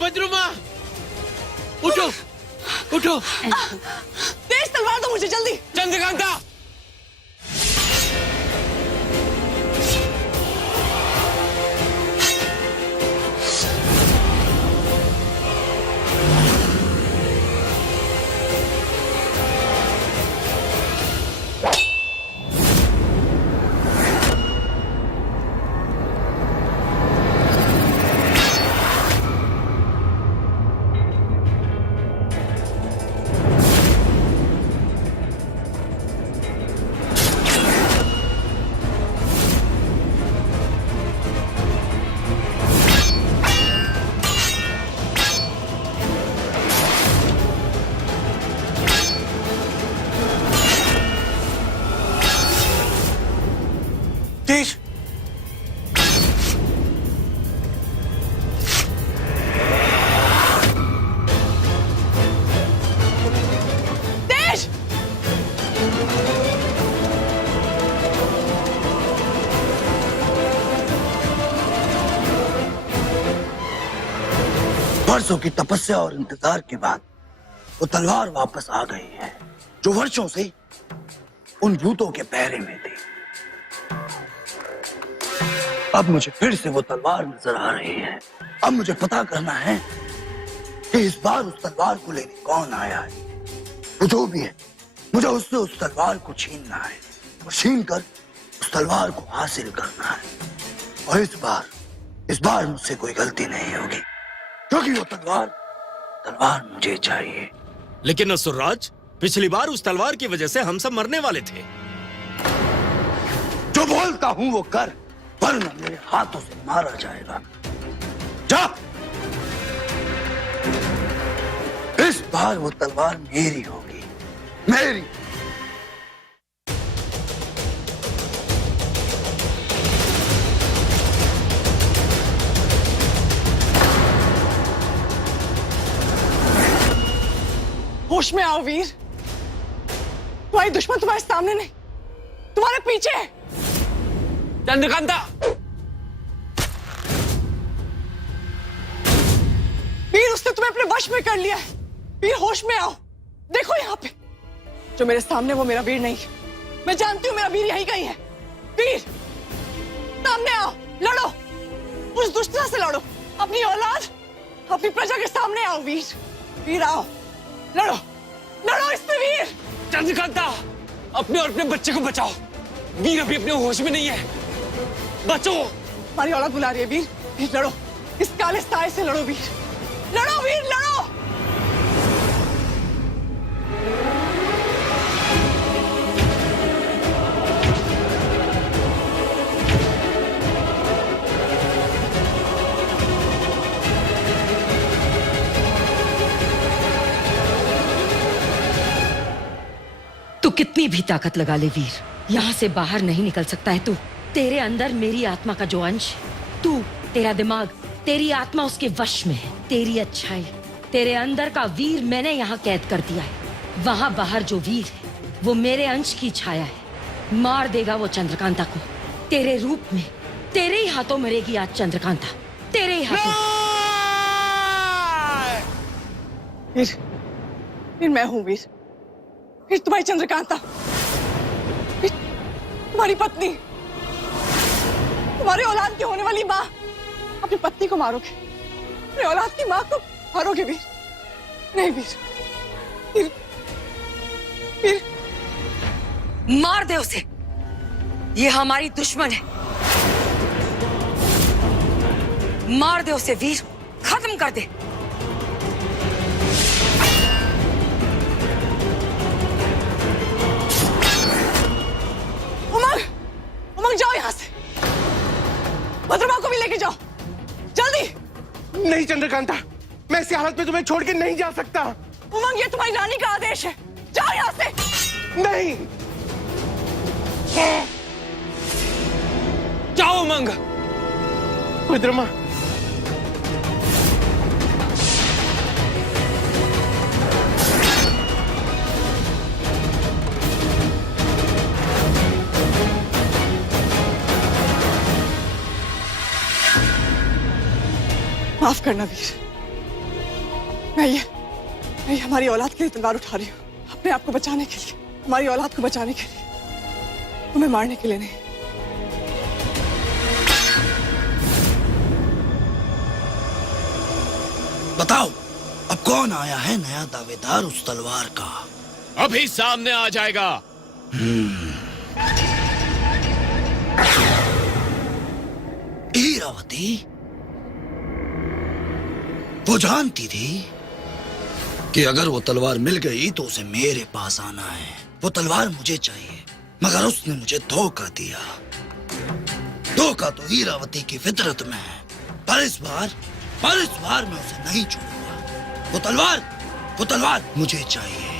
बदरुमा, उठो उठो। तेज तलवार दो मुझे जल्दी। चंद्रकांता, तेज, तेज, वर्षों की तपस्या और इंतजार के बाद वो तलवार वापस आ गई है जो वर्षों से उन भूतों के पहरे में थी। अब मुझे फिर से वो तलवार नजर आ रही है। अब मुझे पता करना है कि इस बार उस तलवार को लेने कौन आया है। वो जो भी है, मुझे उससे उस तलवार को छीनना है और छीन कर उस तलवार को हासिल करना है। और इस बार मुझसे कोई गलती नहीं होगी, क्योंकि वो तलवार मुझे चाहिए। लेकिन असुरराज, पिछली बार उस तलवार की वजह से हम सब मरने वाले थे। जो बोलता हूं वो कर, वरना मेरे हाथों से मारा जाएगा। जा, इस बार वो तलवार मेरी होगी, मेरी। होश में आओ वीर। तुम्हारी दुश्मन तुम्हारे सामने नहीं, तुम्हारे पीछे है। चंद्रकांता, वीर, उसने तुम्हें अपने वश में कर लिया है। वीर, होश में आओ। देखो यहाँ पे जो मेरे सामने, वो मेरा वीर नहीं है। मैं जानती हूँ मेरा वीर यहीं कहीं है। वीर, सामने आओ, लड़ो, उस दुष्टता से लड़ो। अपनी औलाद, अपनी प्रजा के सामने आओ वीर। वीर आओ, लड़ो, लड़ो इससे वीर। चंद्रकांता, अपने और अपने बच्चे को बचाओ। वीर अभी अपने होश में नहीं है, बचो। हमारी औलाद बुला रही है वीर। वीर लड़ो, इस काले साए से लड़ो वीर। लड़ो वीर, लड़ो। तू कितनी भी ताकत लगा ले वीर, यहाँ से बाहर नहीं निकल सकता है तू। तेरे अंदर मेरी आत्मा का जो अंश है, तू, तेरा दिमाग, तेरी आत्मा उसके वश में है। तेरी अच्छाई, तेरे अंदर का वीर मैंने यहाँ कैद कर दिया है। वहां बाहर जो वीर है वो मेरे अंश की छाया है। मार देगा वो चंद्रकांता को तेरे रूप में। तेरे ही हाथों मरेगी आज चंद्रकांता, तेरे ही हाथों। वीर, वीर मैं हूं वीर। वीर तुम्हारी चंद्रकांता, वीर तुम्हारी पत्नी, तुम्हारी औलाद की होने वाली माँ। अपनी पत्नी को मारोगे, अपनी औलाद की माँ को मारोगे वीर? नहीं वीर, वीर, वीर। मार दे उसे, ये हमारी दुश्मन है। मार दे उसे वीर, खत्म कर दे। उमंग जाओ यहाँ से, भद्रमा को भी लेके जाओ जल्दी। नहीं चंद्रकांता, मैं ऐसी हालत में तुम्हें छोड़ के नहीं जा सकता। उमंग, ये तुम्हारी रानी का आदेश है, जाओ यहाँ से। नहीं, जाओ उमंग। भद्रमा, माफ करना वीर, मैं ये हमारी औलाद के लिए तलवार उठा रही हूँ, अपने आप को बचाने के लिए, हमारी औलाद को बचाने के लिए, तुम्हें मारने के लिए नहीं। बताओ अब कौन आया है नया दावेदार उस तलवार का? अभी सामने आ जाएगा। हीरावती वो जानती थी कि अगर वो तलवार मिल गई तो उसे मेरे पास आना है। वो तलवार मुझे चाहिए, मगर उसने मुझे धोखा दिया। धोखा तो हीरावती की फितरत में है, पर इस बार मैं उसे नहीं छोड़ूंगा। वो तलवार मुझे चाहिए।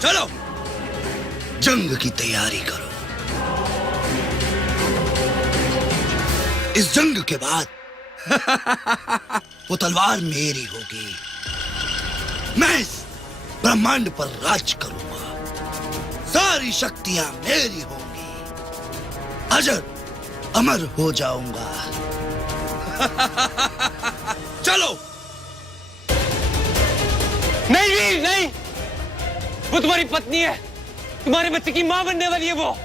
चलो जंग की तैयारी करो। इस जंग के बाद वो तलवार मेरी होगी। मैं इस ब्रह्मांड पर राज करूंगा। सारी शक्तियां मेरी होंगी। अजर अमर हो जाऊंगा। चलो। नहीं वीर नहीं, वो तुम्हारी पत्नी है, तुम्हारे बच्चे की मां बनने वाली है वो।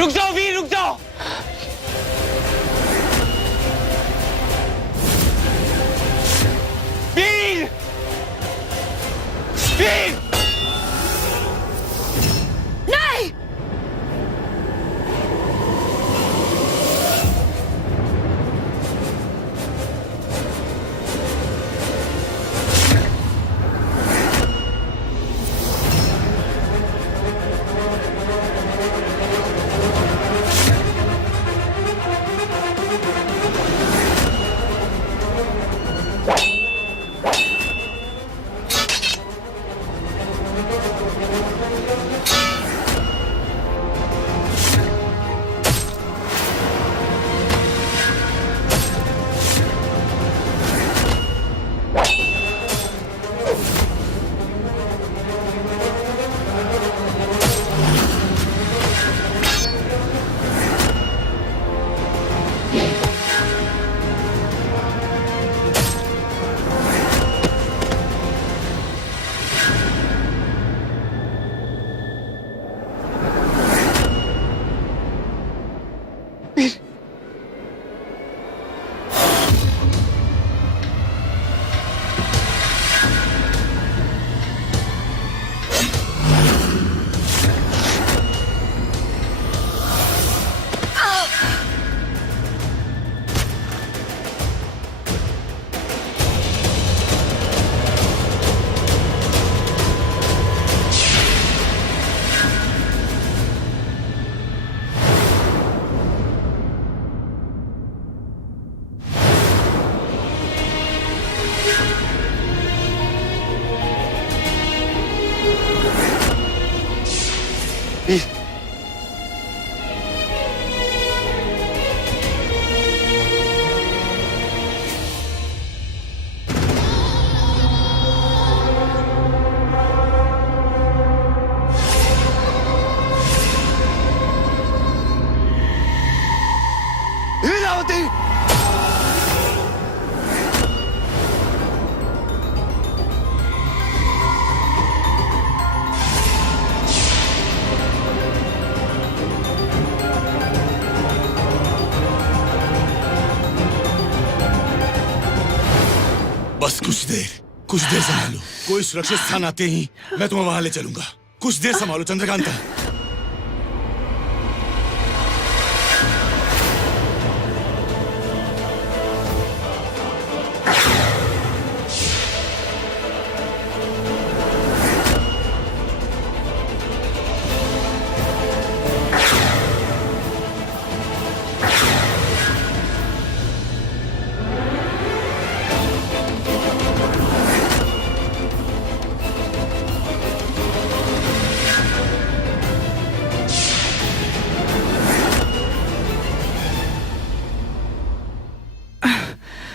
रुक जाओ वीर, रुक जाओ। वीर वीर नहीं। हीरावती बस कुछ देर संभालो। कोई सुरक्षित स्थान आते ही मैं तुम्हें वहां ले चलूंगा। कुछ देर संभालो चंद्रकांता।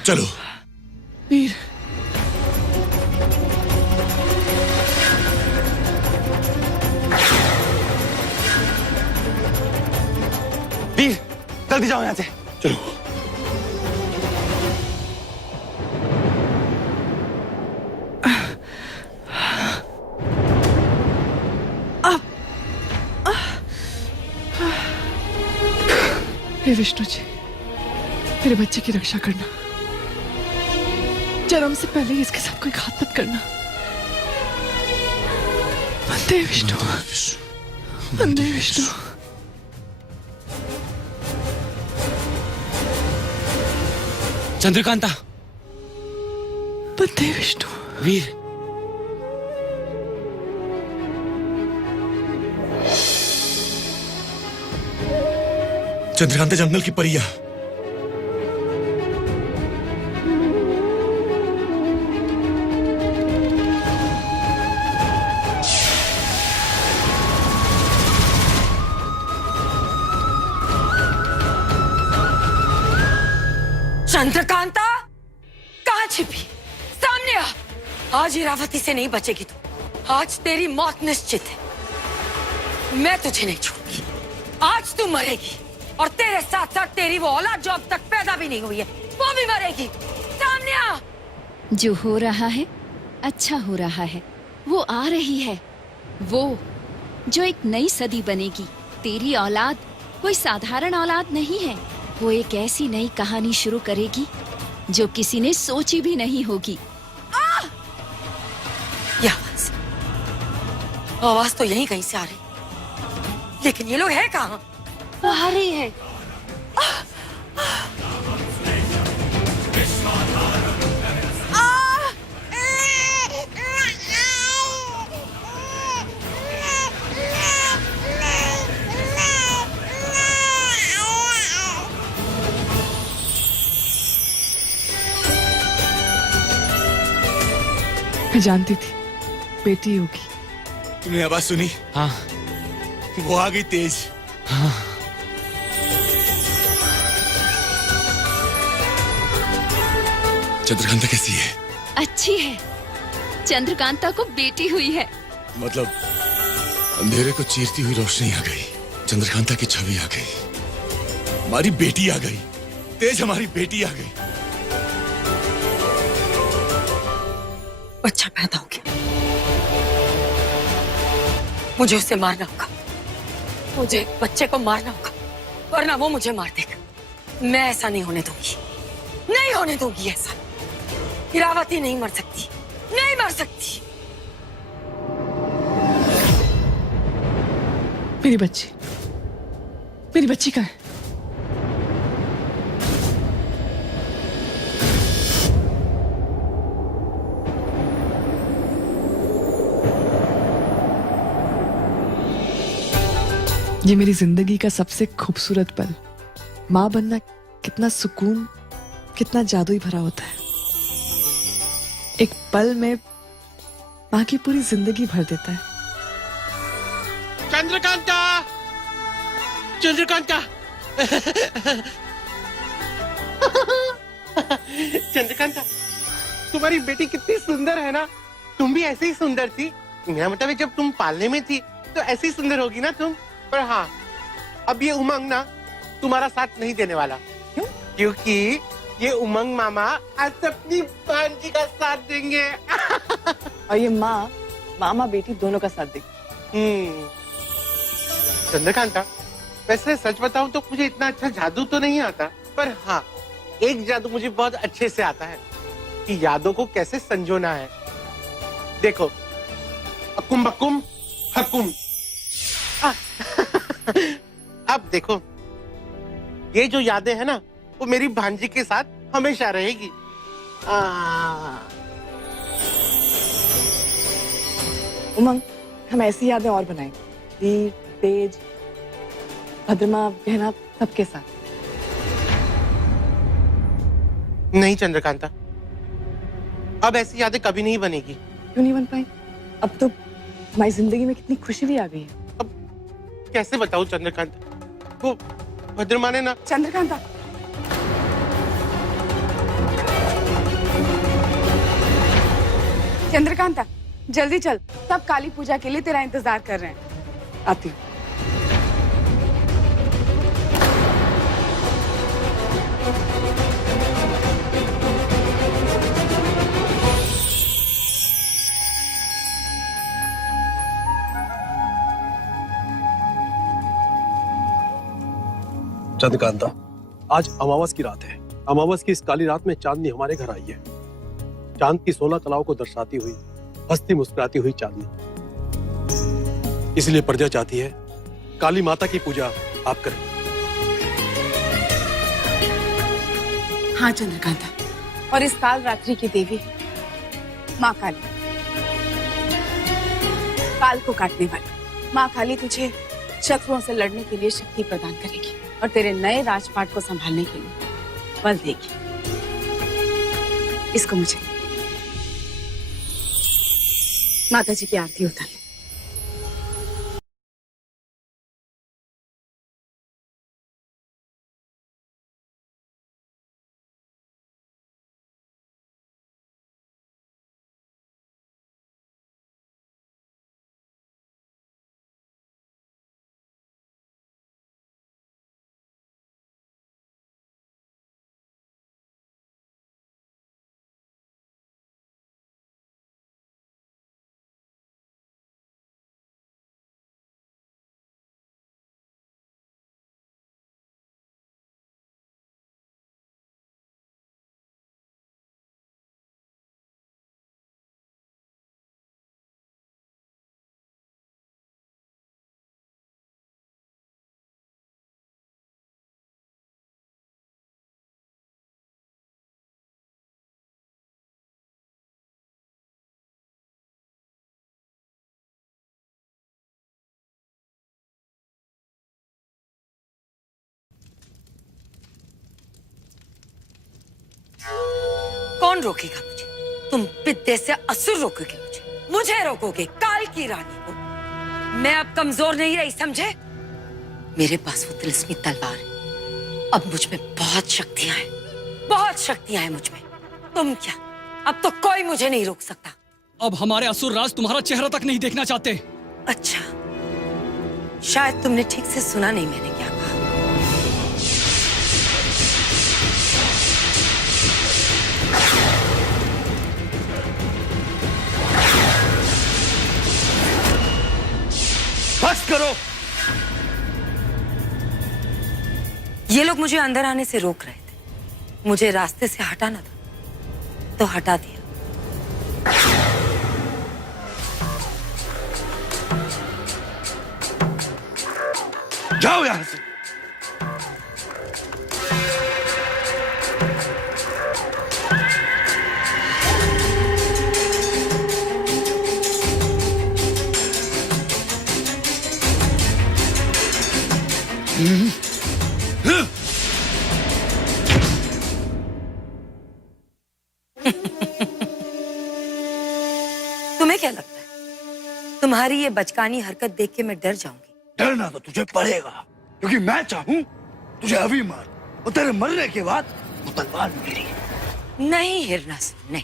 चलो वीर, वीर जल्दी जाओ यहाँ से। चलो। हे विष्णु जी, मेरे बच्चे की रक्षा करना। जन्म से पहले ही इसके साथ कोई घात मत करना। वंदे विष्णु, वंदे विष्णु। चंद्रकांता, वंदे विष्णु। वीर, चंद्रकांता जंगल की परिया। चंद्रकांता, कहाँ छिपी? सामने आ। आज इरावती से नहीं बचेगी तू। आज तेरी मौत निश्चित है। मैं तुझे नहीं छोड़ूंगी। आज तू मरेगी और तेरे साथ साथ तेरी वो औलाद जो अब तक पैदा भी नहीं हुई है, वो भी मरेगी। सामने आ। जो हो रहा है अच्छा हो रहा है। वो आ रही है, वो जो एक नई सदी बनेगी। तेरी औलाद कोई साधारण औलाद नहीं है। वो एक ऐसी नई कहानी शुरू करेगी जो किसी ने सोची भी नहीं होगी। ये आवाज तो यहीं कहीं से आ रही, लेकिन ये लोग है कहाँ? वो आ रही है। मैं जानती थी बेटी होगी। तुमने आवाज सुनी? हाँ वो आ गई तेज। हाँ। चंद्रकांता कैसी है? अच्छी है। चंद्रकांता को बेटी हुई है। मतलब अंधेरे को चीरती हुई रोशनी आ गई। चंद्रकांता की छवि आ गई। हमारी बेटी आ गई। तेज हमारी बेटी आ गई। बच्चा पैदा हो गया। मुझे उसे मारना होगा। मुझे बच्चे को मारना होगा, वरना वो मुझे मार देगा। मैं ऐसा नहीं होने दूंगी। नहीं होने दूंगी ऐसा। इरावती नहीं मर सकती, नहीं मर सकती। मेरी बच्ची, मेरी बच्ची कहाँ है? ये मेरी जिंदगी का सबसे खूबसूरत पल। माँ बनना कितना सुकून, कितना जादुई भरा होता है। एक पल में माँ की पूरी जिंदगी भर देता है। चंद्रकांता, चंद्रकांता। चंद्रकांता, तुम्हारी बेटी कितनी सुंदर है ना। तुम भी ऐसे ही सुंदर थी। मेरा मतलब है जब तुम पालने में थी तो ऐसी सुंदर होगी ना तुम। पर हाँ, अब ये उमंग ना तुम्हारा साथ नहीं देने वाला। क्यों? क्योंकि ये उमंग मामा आज अपनी भांजी का साथ देंगे। और ये माँ, मामा बेटी दोनों का साथ देगी। चंद्रकांता, वैसे सच बताऊं तो मुझे इतना अच्छा जादू तो नहीं आता, पर हाँ, एक जादू मुझे बहुत अच्छे से आता है कि यादों को कैसे संजोना है। देखो, अकुम बकुम हकुम। अब देखो, ये जो यादें हैं ना, वो मेरी भांजी के साथ हमेशा रहेगी। उमंग, हम ऐसी यादें और बनाएंगे। वीर, तेज, भद्रमा, बहना, सबके साथ। नहीं चंद्रकांता, अब ऐसी यादें कभी नहीं बनेगी। क्यों नहीं बन पाई? अब तो हमारी जिंदगी में कितनी खुशी भी आ गई है। अब कैसे बताऊं चंद्रकांता, वो भद्रमा ने ना। चंद्रकांता, चंद्रकांता, जल्दी चल। सब काली पूजा के लिए तेरा इंतजार कर रहे हैं। आती हूँ। चंद्रकांता, आज अमावस की रात है। अमावस की इस काली रात में चांदनी हमारे घर आई है। चांद की 16 कलाओं को दर्शाती हुई हंसती मुस्कुराती हुई चांदनी। इसलिए प्रजा चाहती है काली माता की पूजा आप करें। हाँ चंद्रकांता, और इस काल रात्रि की देवी माँ काली, काल को काटने वाली माँ काली तुझे शत्रुओं से लड़ने के लिए शक्ति प्रदान करेगी और तेरे नए राजपाट को संभालने के लिए बल देगी। इसको मुझे माता जी की आरती उतार। कौन रोकेगा मुझे? तुम विद्या से असुर रोकोगे मुझे रोकोगे काल की रानी को। मैं अब कमजोर नहीं रही, समझे? मेरे पास वो तिलस्मी तलवार है। अब मुझ में बहुत शक्तियां हैं मुझ में। तुम क्या, अब तो कोई मुझे नहीं रोक सकता। अब हमारे असुर राज तुम्हारा चेहरा तक नहीं देखना चाहते। अच्छा, शायद तुमने ठीक से सुना नहीं मैंने क्या कहा। बस करो। ये लोग मुझे अंदर आने से रोक रहे थे। मुझे रास्ते से हटाना था तो हटा दिया। जाओ यहां से। तुम्हें क्या लगता है तुम्हारी ये बचकानी हरकत देख के मैं डर जाऊंगी? डरना तो तुझे पड़ेगा, क्योंकि मैं चाहूं तुझे अभी मार और तेरे मरने के बाद वो तलवार मेरी है। नहीं हिरनासुर, नहीं,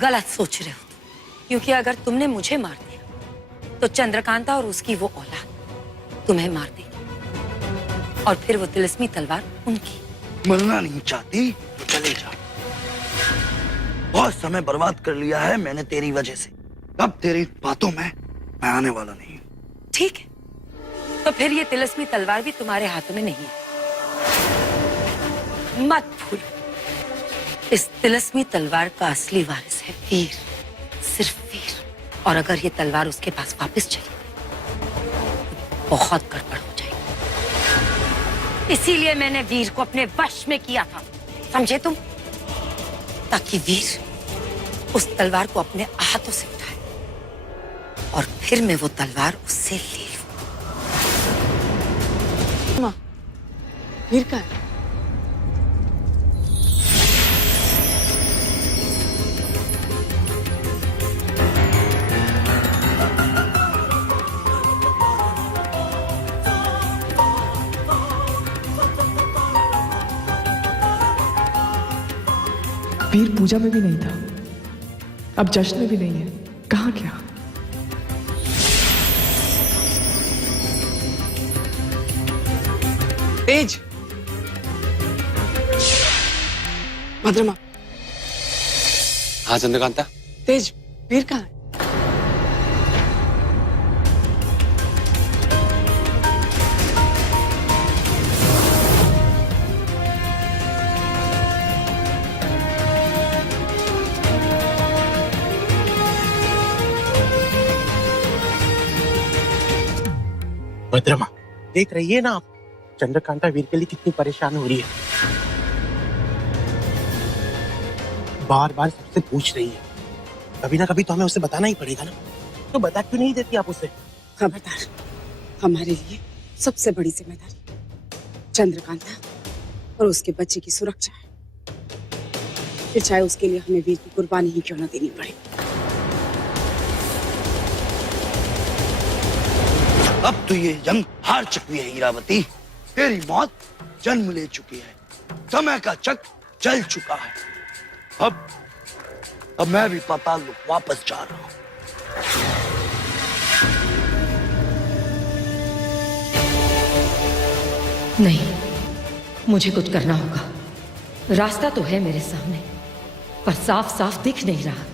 गलत सोच रहे हो तुम। क्योंकि अगर तुमने मुझे मार दिया तो चंद्रकांता और उसकी वो औलाद तुम्हें मार देगी और फिर वो तिलस्मी तलवार उनकी। मरना नहीं चाहती तो चले जा। बहुत समय बर्बाद कर लिया है मैंने तेरी वजह से। अब तेरी बातों में मैं आने वाला नहीं। ठीक है, तो फिर ये तिलस्मी तलवार भी तुम्हारे हाथों में नहीं है। मत भूलो, इस तिलस्मी तलवार का असली वारिस है वीर, सिर्फ वीर। और अगर ये तलवार उसके पास वापस चली तो बहुत गड़बड़ हो जाएगी। इसीलिए मैंने वीर को अपने वश में किया था, समझे तुम? ताकि वीर उस तलवार को अपने हाथों से उठाए और फिर मैं वो तलवार उससे ले लूं। माँ, वीर कहाँ है? वीर पूजा में भी नहीं था, अब जश्न में भी नहीं है। कहाँ गया? तेज, भद्रमा, हाँ चंद्रकांता। तेज, वीर कहाँ है? भद्रमा, देख रही है ना आप, चंद्रकांता वीर के लिए कितनी परेशान हो रही है। बार बार सबसे पूछ रही है, कभी ना कभी तो हमें उसे बताना ही पड़ेगा ना। तो बता क्यों नहीं देती आप उसे? खबरदार, हमारे लिए सबसे बड़ी जिम्मेदारी चंद्रकांता और उसके बच्चे की सुरक्षा है, फिर चाहे उसके लिए हमें वीर की कुर्बानी ही क्यों ना देनी पड़े। अब तो ये जंग हार चुकी है हीरावती। तेरी मौत जन्म ले चुकी है, समय का चक्र चल चुका है। अब मैं भी पाताल लोक वापस जा रहा हूं। नहीं, मुझे कुछ करना होगा। रास्ता तो है मेरे सामने, पर साफ साफ दिख नहीं रहा।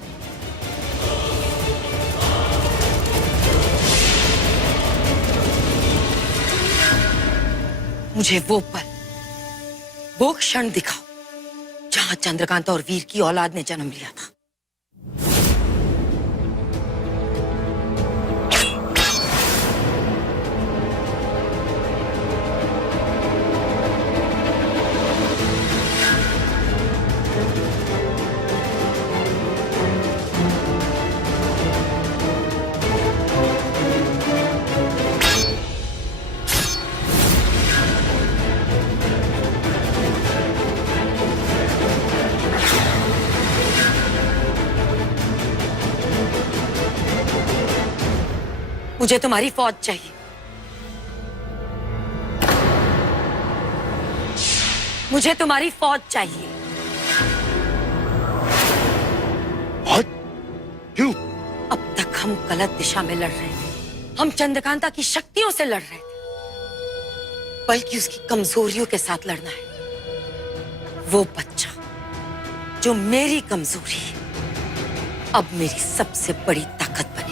मुझे वो पल, वो क्षण दिखाओ जहां चंद्रकांता और वीर की औलाद ने जन्म लिया था। मुझे तुम्हारी फौज चाहिए। मुझे तुम्हारी फौज चाहिए। फौज? क्यों? अब तक हम गलत दिशा में लड़ रहे थे। हम चंद्रकांता की शक्तियों से लड़ रहे थे, बल्कि उसकी कमजोरियों के साथ लड़ना है। वो बच्चा जो मेरी कमजोरी है, अब मेरी सबसे बड़ी ताकत बनेगा।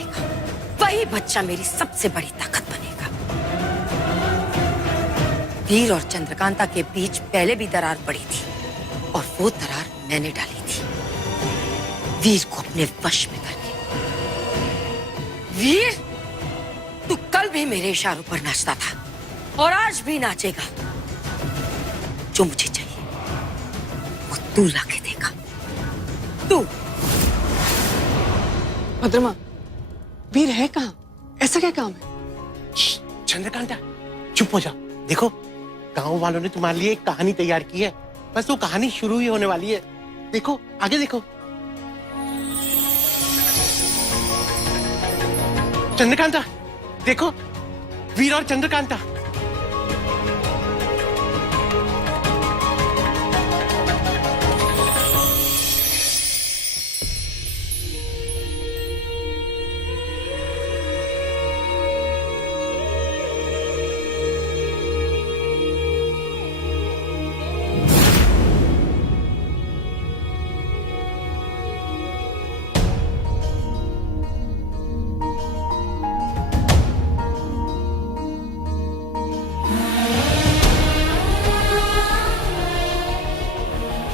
वही बच्चा मेरी सबसे बड़ी ताकत बनेगा। वीर और चंद्रकांता के बीच पहले भी दरार पड़ी थी, और वो दरार मैंने डाली थी, वीर को अपने वश में करके। वीर, तू कल भी मेरे इशारों पर नाचता था, और आज भी नाचेगा। जो मुझे चाहिए वो तू लाके देगा। तू। भद्रमा, वीर है कहाँ? ऐसा क्या काम है? चंद्रकांता, चुप हो जा। देखो, गांव वालों ने तुम्हारे लिए एक कहानी तैयार की है, बस वो कहानी शुरू ही होने वाली है। देखो, आगे देखो। चंद्रकांता, देखो, वीर और चंद्रकांता।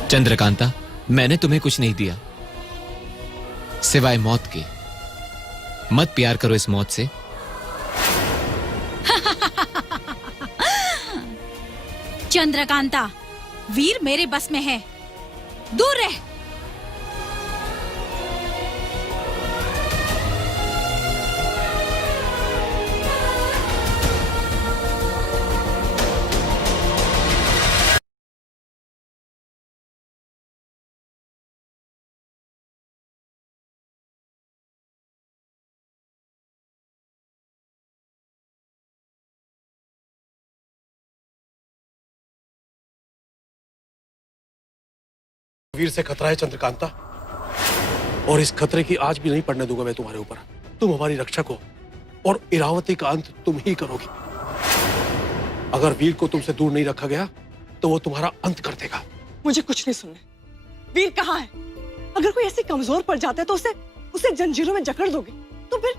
चंद्रकांता, मैंने तुम्हें कुछ नहीं दिया सिवाय मौत के। मत प्यार करो इस मौत से। चंद्रकांता, वीर मेरे बस में है, दूर रह। वीर से खतरा है चंद्रकांता, और इस खतरे की आज भी नहीं पड़ने दूंगा मैं तुम्हारे ऊपर। तुम हमारी रक्षक हो, और इरावती का अंत तुम ही करोगी। अगर वीर को तुमसे दूर नहीं रखा गया तो वो तुम्हारा अंत कर देगा। मुझे कुछ नहीं सुनना। वीर कहाँ है? अगर कोई ऐसे कमजोर पड़ जाता है तो उसे जंजीरों में जकड़ दोगे, तो फिर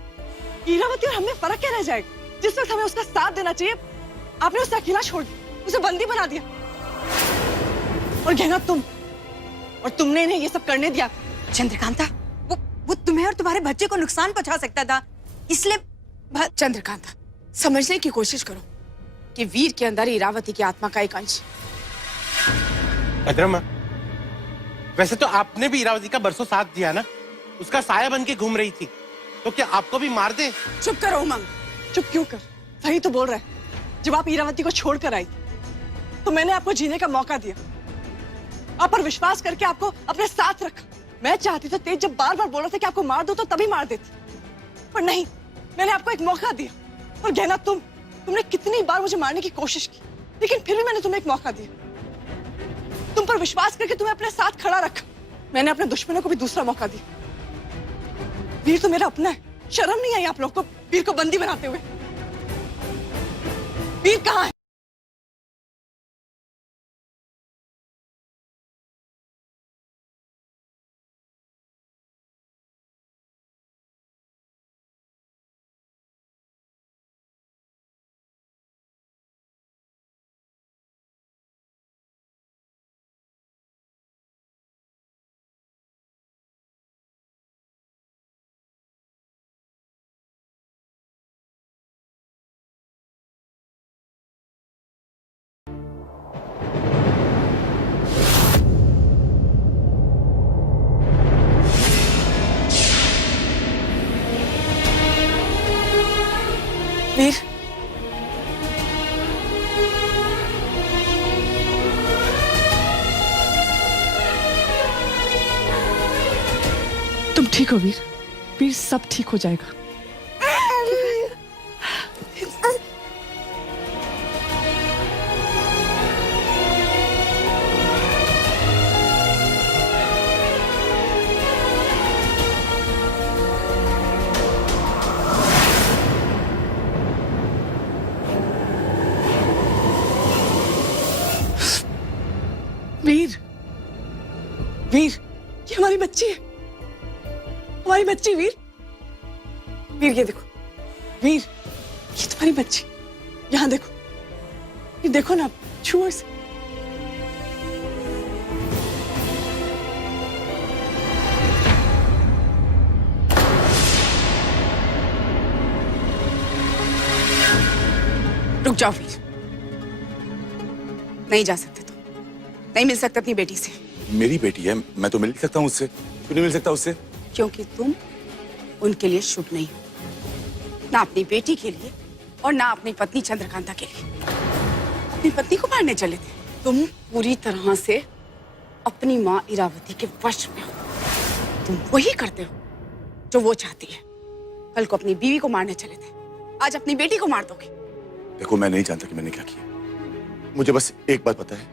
ईरावती और हमें फर्क क्या रह जाएगा? जिस वक्त हमें उसका साथ देना चाहिए, आपने उसे अकेला छोड़ दिया, उसे बंदी बना दिया। और गहना तुम, और तुमने इन्हें ये सब करने दिया। चंद्रकांता, वो तुम्हें और तुम्हारे बच्चे को नुकसान पहुंचा सकता था, इसलिए। चंद्रकांता, समझने की कोशिश करो कि वीर के अंदर इरावती की आत्मा का एक अंश। भद्रमा, वैसे तो आपने भी इरावती का बरसों साथ दिया ना, उसका साया बन के घूम रही थी, तो क्या आपको भी मार दे? चुप करो उमंग। चुप क्यों कर? सही तो बोल रहा है। जब आप इरावती को छोड़कर आई तो मैंने आपको जीने का मौका दिया, आप पर विश्वास करके आपको अपने साथ रखा। मैं चाहती तो तेज जब बार बार बोल रहा था कि आपको मार दो तो तभी मार देती, पर नहीं, मैंने आपको एक मौका दिया। और गहना तुमने कितनी बार मुझे मारने की कोशिश की, लेकिन फिर भी मैंने तुम्हें एक मौका दिया। तुम पर विश्वास करके तुम्हें अपने साथ खड़ा रखा। मैंने अपने दुश्मनों को भी दूसरा मौका दिया। वीर तो मेरा अपना है, शर्म नहीं आई आप लोग को वीर को बंदी बनाते हुए? वीर कहाँ है? वीर, तुम ठीक हो वीर? वीर सब ठीक हो जाएगा। वीर, वीर, ये हमारी बच्ची है, हमारी बच्ची। वीर, वीर ये देखो, वीर ये तुम्हारी बच्ची, यहाँ देखो, ये देखो ना, छुओ इसे। रुक जाओ वीर, नहीं जा सकते तुम, नहीं मिल सकते अपनी बेटी से। मेरी बेटी है, मैं तो मिल ही सकता हूँ उससे। क्यों नहीं मिल सकता उससे? क्योंकि तुम उनके लिए शुभ नहीं हो, ना अपनी बेटी के लिए और ना अपनी पत्नी चंद्रकांता के लिए। अपनी पत्नी को मारने चले थे। तुम पूरी तरह से अपनी माँ इरावती के वश में हो। तुम वही करते हो जो वो चाहती है। कल को अपनी बीवी को मारने चले थे, आज अपनी बेटी को मार दोगे। देखो, मैं नहीं जानता कि मैंने क्या किया। मुझे बस एक बात पता है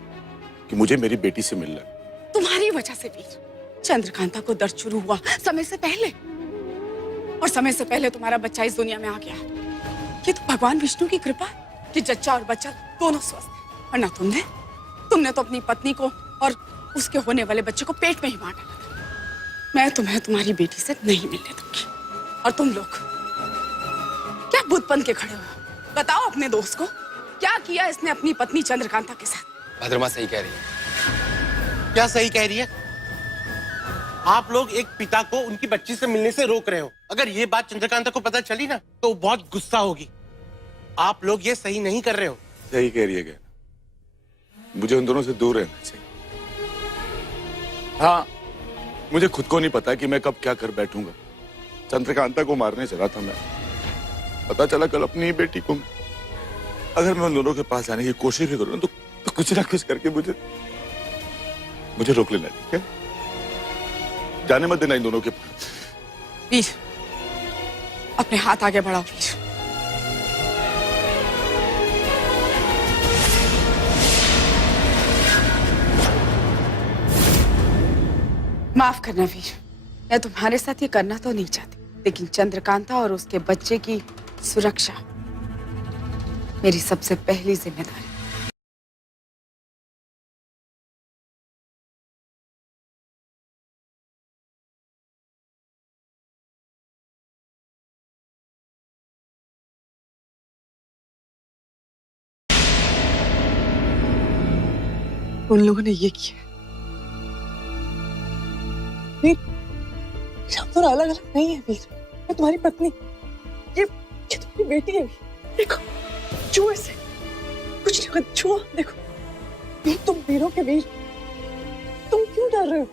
कि मुझे मेरी बेटी से मिलना है। तुम्हारी वजह से वीर, चंद्रकांता को दर्द शुरू हुआ समय से पहले, और समय से पहले तुम्हारा बच्चा इस दुनिया में आ गया। ये तो भगवान विष्णु की कृपा है कि जच्चा और बच्चा दोनों स्वस्थ हैं। और ना तुमने तो अपनी पत्नी को और उसके होने वाले बच्चे को पेट में ही मार डाला था। मैं तुम्हें तुम्हारी बेटी से नहीं मिलने दूंगी। और तुम लोग क्या बुत बन के खड़े हो? बताओ अपने दोस्त को, क्या किया इसने अपनी पत्नी चंद्रकांता के साथ? भद्रमा सही कह रही है। क्या सही कह रही है? आप लोग एक पिता को उनकी बच्ची से मिलने से रोक रहे हो। अगर ये बात चंद्रकांता को पता चली ना तो वो बहुत गुस्सा होगी। आप लोग ये सही नहीं कर रहे हो। सही कह रही है क्या? मुझे उन दोनों से दूर रहना चाहिए। हाँ, मुझे खुद को नहीं पता कि मैं कब क्या कर बैठूंगा। चंद्रकांता को मारने चला था मैं, पता चला कल अपनी ही बेटी को। अगर मैं उन दोनों के पास जाने की कोशिश भी करूँ तो कुछ ना कुछ करके मुझे रोक लेना, ठीक है? जाने मत देना इन दोनों के पास। वीर, अपने हाथ आगे बढ़ाओ वीर। माफ करना वीर, मैं तुम्हारे साथ ये करना तो नहीं चाहती, लेकिन चंद्रकांता और उसके बच्चे की सुरक्षा मेरी सबसे पहली जिम्मेदारी। उन लोगों ने ये किया। वीर, हम दोनों अलग अलग नहीं है वीर। मैं तुम्हारी पत्नी, ये तुम्हारी बेटी है वीर। देखो छुओ इसे, कुछ नहीं होगा, छुओ। देखो वीर, तुम वीरों के वीर, तुम क्यों डर रहे हो?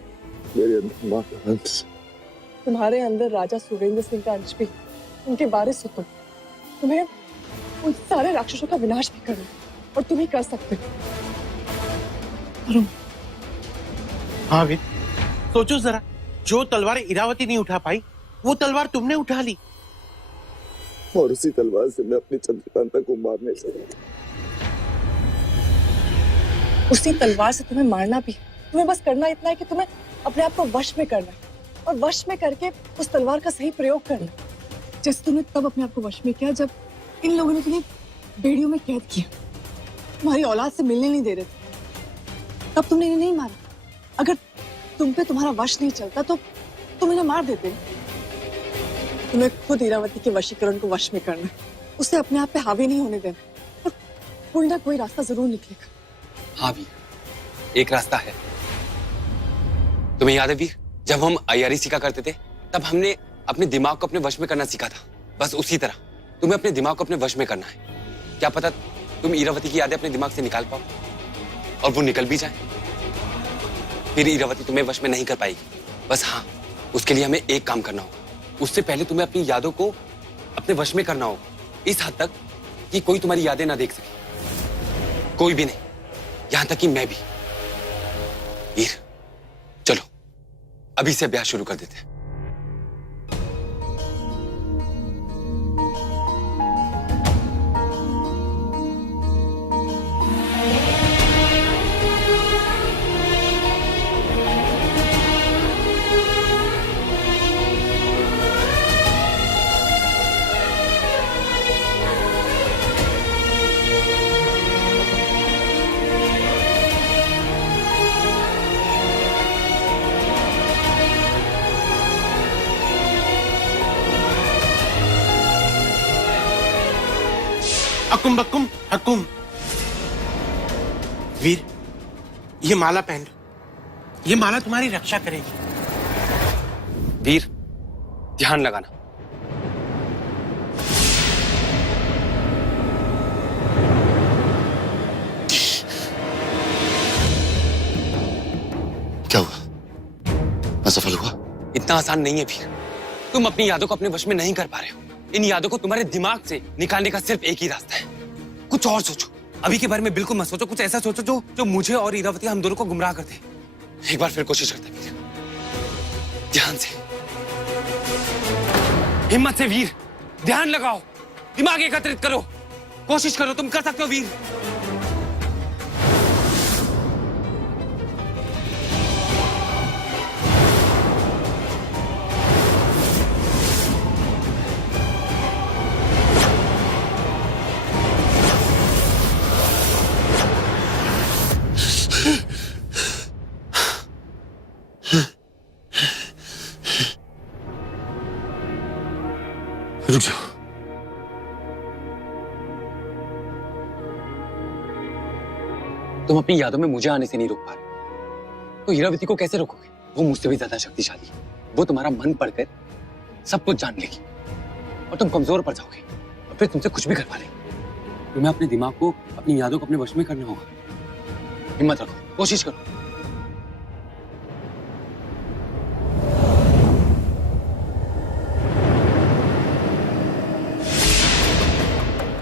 मेरे अंदर माँ का अंश। तुम्हारे अंदर राजा सुरेंद्र सिंह का अंश भी, उनके वारिस हो तुम। तुम्हें उन सारे राक्षसों का विनाश भी करना, और तुम ही कर सकते हो। करो। हाँ वीर, सोचो जरा, जो तलवार इरावती नहीं उठा पाई, वो तलवार तुमने उठा ली। और उसी तलवार से मैं अपनी चंद्रकांता को मारने चला। उसी तलवार से तुम्हें मारना भी, तुम्हें बस करना इतना है कि तुम्हें अपने आप को वश में करना है, और वश में करके उस तलवार का सही प्रयोग करना। जैसे तुमने तब अपने आप को वश में किया जब इन लोगों ने तुम्हें बेड़ियों में कैद किया, तुम्हारी औलाद से मिलने नहीं दे रहे थे, तब तुमने इन्हें नहीं मारा। अगर तुम पे तुम्हारा वश नहीं चलता तो तुम इन्हें मार देते। तुम्हें खुद इरावती के वशीकरण को वश में करना है, उसे अपने आप पे हावी नहीं होने देना, और कोई ना कोई रास्ता जरूर निकलेगा। हाँ वीर, एक रास्ता है। तुम्हें याद है वीर, जब हम आईआरई सीखा करते थे, तब हमने अपने दिमाग को अपने वश में करना सीखा था। बस उसी तरह तुम्हें अपने दिमाग को अपने वश में करना है। क्या पता तुम इरावती की यादें अपने दिमाग से निकाल पाओ, और वो निकल भी जाए। फिर इरावती तुम्हें वश में नहीं कर पाएगी। बस हाँ, उसके लिए हमें एक काम करना होगा। उससे पहले तुम्हें अपनी यादों को अपने वश में करना होगा, इस हद तक कि कोई तुम्हारी यादें ना देख सके, कोई भी नहीं, यहां तक कि मैं भी। वीर, चलो अभी से अभ्यास शुरू कर देते हैं। अकुम बकुम हकुम। वीर, ये माला पहन लो, ये माला तुम्हारी रक्षा करेगी। वीर, ध्यान लगाना। क्या हुआ? असफल हुआ? इतना आसान नहीं है वीर। तुम अपनी यादों को अपने वश में नहीं कर पा रहे हो। इन यादों को तुम्हारे दिमाग से निकालने का सिर्फ एक ही रास्ता है। कुछ और सोचो, अभी के बारे में बिल्कुल मत सोचो। कुछ ऐसा सोचो जो मुझे और इरावती, हम दोनों को गुमराह कर दे। एक बार फिर कोशिश करते वीर, ध्यान से, हिम्मत से वीर, ध्यान लगाओ, दिमाग एकत्रित करो, कोशिश करो, तुम कर सकते हो वीर। रुक जाओ। तुम अपनी यादों में मुझे आने से नहीं रोक पा रहे, तो इरावती को कैसे रोकोगे? वो मुझसे भी ज्यादा शक्तिशाली है। वो तुम्हारा मन पढ़कर सब कुछ जान लेगी, और तुम कमजोर पड़ जाओगे, और फिर तुमसे कुछ भी कर पा लेगी। तुम्हें अपने दिमाग को, अपनी यादों को अपने वश में करना होगा। हिम्मत रखो, कोशिश करो।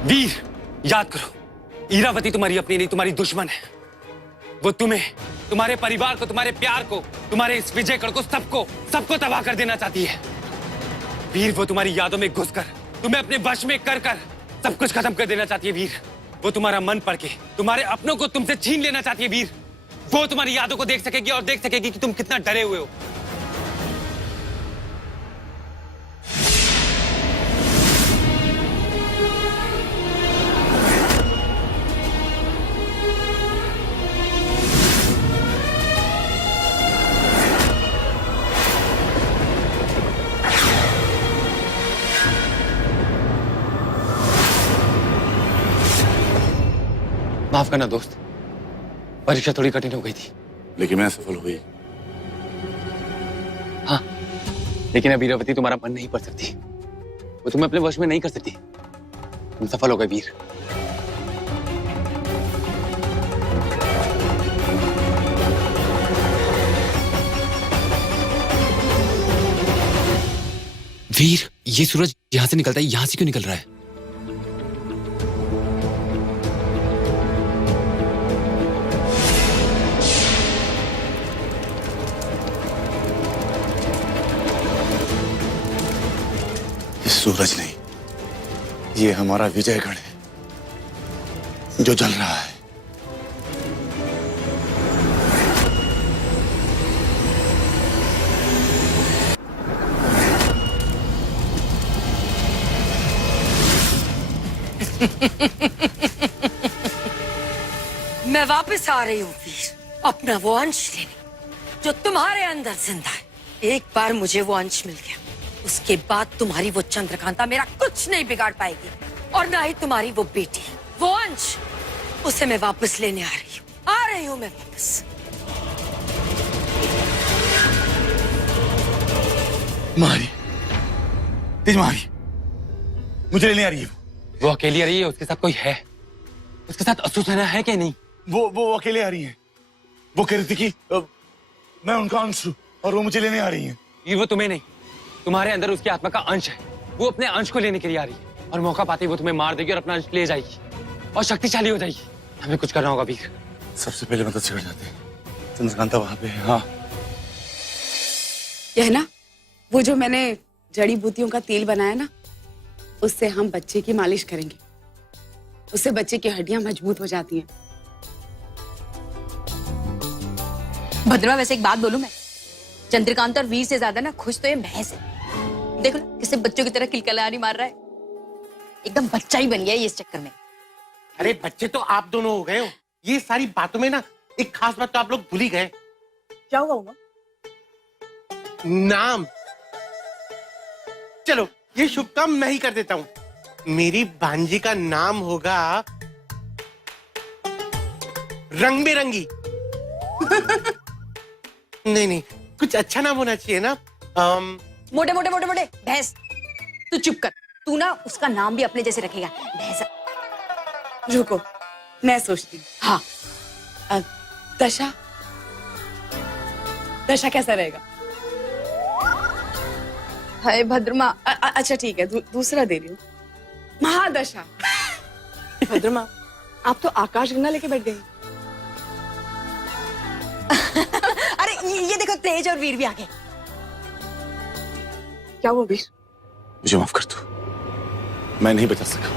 वीर, याद करो, इरावती तुम्हारी अपनी नहीं, तुम्हारी दुश्मन है। वो तुम्हें, तुम्हारे परिवार को, तुम्हारे प्यार को, तुम्हारे इस विजयगढ़ को, सबको तबाह कर देना चाहती है। वीर, वो तुम्हारी यादों में घुसकर, तुम्हें अपने वश में कर सब कुछ खत्म कर देना चाहती है। वीर, वो तुम्हारा मन पढ़ के तुम्हारे अपनों को तुमसे छीन लेना चाहती है। वीर, वो तुम्हारी यादों को देख सकेगी, और देख सकेगी कि तुम कितना डरे हुए हो। माफ करना दोस्त, परीक्षा थोड़ी कठिन हो गई थी। लेकिन मैं सफल हुई। हाँ, लेकिन अब इरावती तुम्हारा मन नहीं पढ़ सकती। वो तुम्हें अपने वश में नहीं कर सकती। तुम सफल हो गए वीर। वीर, ये सूरज यहां से निकलता है, यहां से क्यों निकल रहा है? ये सूरज नहीं, ये हमारा विजयगढ़ है जो जल रहा है। मैं वापस आ रही हूँ वीर, अपना वो अंश लेने जो तुम्हारे अंदर जिंदा है। एक बार मुझे वो अंश मिल गया, उसके बाद तुम्हारी वो चंद्रकांता मेरा कुछ नहीं बिगाड़ पाएगी, और ना ही तुम्हारी वो बेटी। वो अंश, उसे मैं वापस लेने आ रही हूँ मैं वापस। मारी, तेज मारी, मुझे लेने आ रही है वो अकेली आ रही है, उसके साथ कोई है? उसके साथ असुसैना है कि नहीं? वो अकेले आ रही है। वो कह रही थी कि मैं उनका अंश हूं और वो मुझे लेने आ रही है। ये वो तुम्हें नहीं, तुम्हारे अंदर उसकी आत्मा का अंश है। वो अपने अंश को लेने के लिए आ रही है, और मौका पाते ही वो तुम्हें मार देगी और अपना अंश ले जाएगी और शक्तिशाली हो जाएगी। हमें कुछ करना होगा वीर। सबसे पहले मदद से कर जाते हैं। चंद्रकांता वहां पे है। हाँ, यह है ना वो जो मैंने जड़ी बूटियों का तेल बनाया ना, उससे हम बच्चे की मालिश करेंगे। उससे बच्चे की हड्डियां मजबूत हो जाती हैं। भद्रमा, वैसे एक बात बोलूं मैं, चंद्रकांत और वीर से ज्यादा ना खुश तो ये भैंस है। देखो ना किसे बच्चों की तरह किलकिलानी मार रहा है, एकदम बच्चा ही बन गया है ये इस चक्कर में। अरे बच्चे तो आप दोनों हो गए हो, ये सारी बातों में ना एक खास बात तो आप लोग भूल ही गए। क्या हुआ उमा? नाम। चलो ये शुभ काम मैं ही कर देता हूं। मेरी भांजी का नाम होगा रंग बेरंगी। नहीं नहीं, कुछ अच्छा नाम होना चाहिए ना। मोटे मोटे मोटे मोटे भैंस, तू चुप कर। तू ना उसका नाम भी अपने जैसे रखेगा, भैंस। रुको, मैं सोचती हूँ। हाँ, दशा, दशा कैसा रहेगा? हाय भद्रमा। अच्छा ठीक है, दूसरा दे रही हूँ, महादशा। भद्रमा, आप तो आकाश गंगा लेके बैठ गई। अरे ये देखो, तेज और वीर भी आ गए। क्या हुआ वीर? मुझे माफ कर दो, मैं नहीं बचा सका।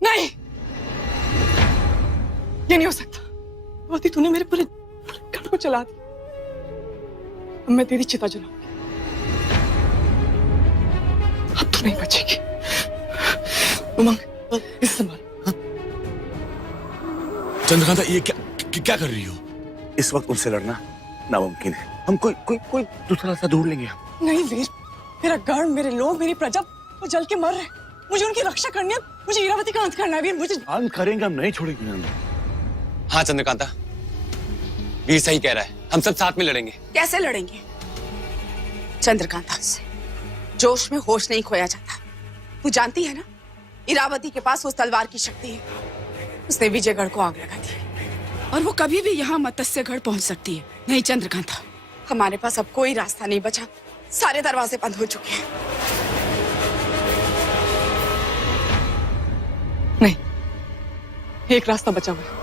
नहीं, ये नहीं हो सकता। भगवती, तूने मेरे पूरे घर को चला दिया। अब मैं तेरी चिता जलाऊंगी। अब तू नहीं बचेगी। उमंग, इसे संभाल। चंद्रकांता, ये क्या कर रही हो? इस वक्त उनसे लड़ना नामुमकिन है। हम कोई दूसरा रास्ता ढूंढ लेंगे। नहीं वीर, मेरा गढ़, मेरे लोग, मेरी प्रजा वो जल के मर रहे हैं। मुझे उनकी रक्षा करनी है। मुझे इरावती का अंत करना है वीर। मुझे अंत करेंगे, हम नहीं छोड़ेंगे। हम हाँ चंद्रकांता, वीर सही कह रहा है, हम सब साथ में लड़ेंगे। कैसे लड़ेंगे? चंद्रकांता से जोश में होश नहीं खोया जाता। तू जानती है ना, इरावती के पास उस तलवार की शक्ति है। उसने विजयगढ़ को आग लगा दी और वो कभी भी यहाँ मत्स्यगढ़ पहुंच सकती है। नहीं चंद्रकांता, हमारे पास अब कोई रास्ता नहीं बचा। सारे दरवाजे बंद हो चुके हैं। नहीं, एक रास्ता बचा हुआ है।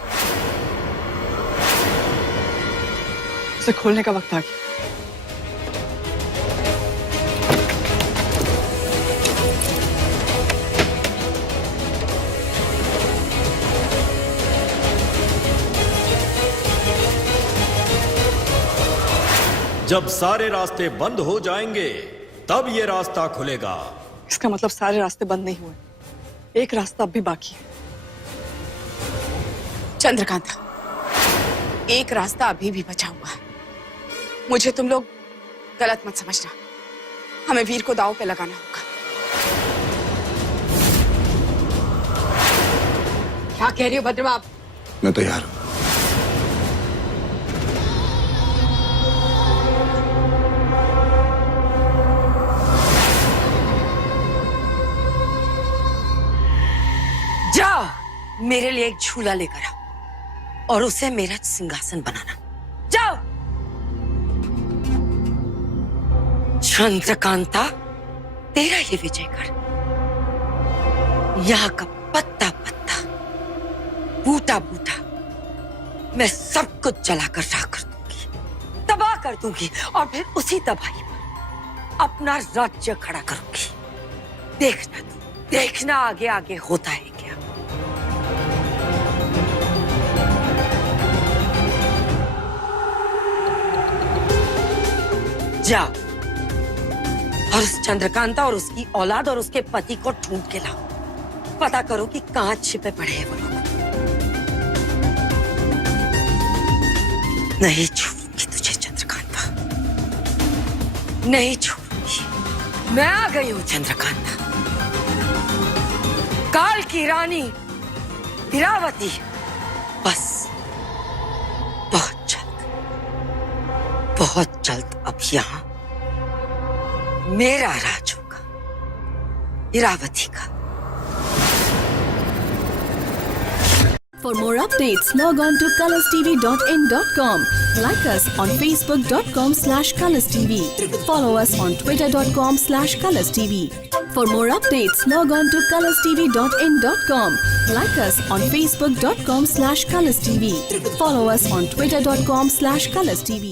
उसे खोलने का वक्त आ गया। जब सारे रास्ते बंद हो जाएंगे तब ये रास्ता खुलेगा। इसका मतलब सारे रास्ते बंद नहीं हुए, एक रास्ता अब भी बाकी है। चंद्रकांता, एक रास्ता अभी भी बचा हुआ है। मुझे तुम लोग गलत मत समझना। हमें वीर को दांव पे लगाना होगा। क्या कह रही हो भद्रमा आप? मैं तैयार हूं। जाओ मेरे लिए एक झूला लेकर आओ और उसे मेरा सिंहासन बनाना। जाओ। चंद्रकांता, तेरा ये विजयगढ़, यहाँ का पत्ता पत्ता, बूटा बूटा, मैं सब कुछ जलाकर राख कर दूंगी, तबाह कर दूंगी और फिर उसी तबाही पर अपना राज्य खड़ा करूंगी। देखना तू, देखना आगे आगे होता है क्या। जाओ और उस चंद्रकांता और उसकी औलाद और उसके पति को ढूंढ के लाओ। पता करो कि कहां छिपे पड़े हैं वो लोग। नहीं छोड़ूंगी तुझे चंद्रकांता, नहीं छोड़ूंगी। मैं आ गई हूं चंद्रकांता, काल की रानी इरावती। बस बहुत जल्द अब यहाँ मेरा राज होगा, इरावती का। For more updates, log on to colorstv.in.com. Like us on facebook.com/colorstv. Follow us on twitter.com/colorstv. For more updates, log on to colorstv.in.com. Like us on facebook.com/colorstv. Follow us on twitter.com/colorstv.